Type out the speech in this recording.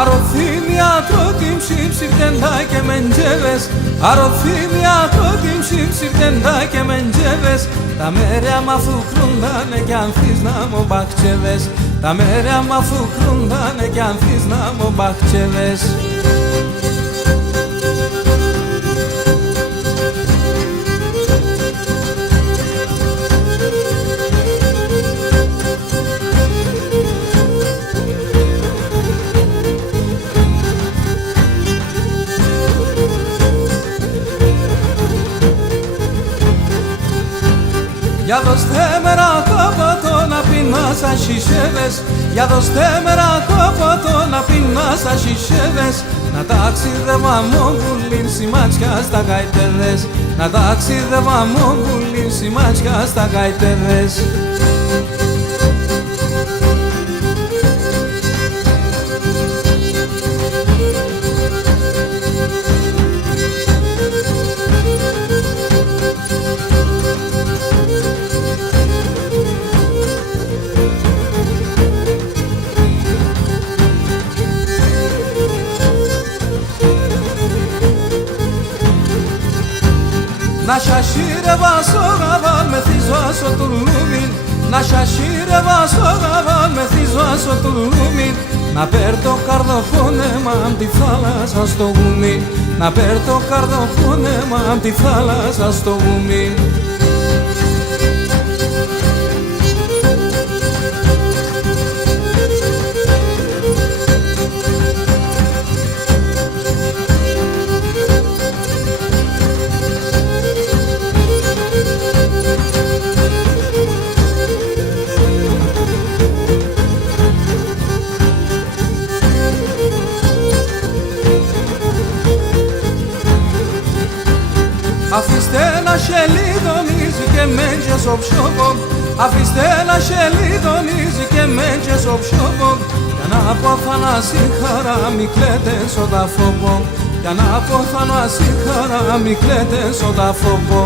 Αρωθύμια τρώτην ψιψιρτέντα και μεντζέβες. Αρωθύμια τρώτην ψιψιρτέντα και μεντζέβες. Τα μέρια μ' αφού κρούντανε κι αν θείς να μου μπαχτσέβες. Τα μέρια μ' αφού κρούντανε κι αν θείς να μου μπαχτσέβες. Για δώστε μέρα κόποτο να πεινάσα σισέβες. Για δώστε μέρα κόποτο να πεινάσα σισέβες. Να ταξιδεύα μόγκουλιν σημάτσια στα γαϊτέδες. Να ταξιδεύα μόγκουλιν σημάτσια στα γαϊτέδες. Να σασίρευα στο γαβάν με θυζάσω του λούμιν. Να σασίρευα στο γαβάν με θυζάσω του λούμιν. Να πέρ' το καρδοχόνεμα απ' τη θάλασσα στο γουμί. Να πέρ' το καρδοχόνεμα απ' τη θάλασσα στο γουμί. Αφήστε να σελίδωνίζει και μέντζε στο ψιόβο. Αφήστε να σελίδωνίζει και μέντζε στο ψιόβο. Για να αποθανάσει χαρά μη κλαίτε στο ταφόβο. Για να αποθανάσει χαρά μη κλαίτε στο ταφόβο.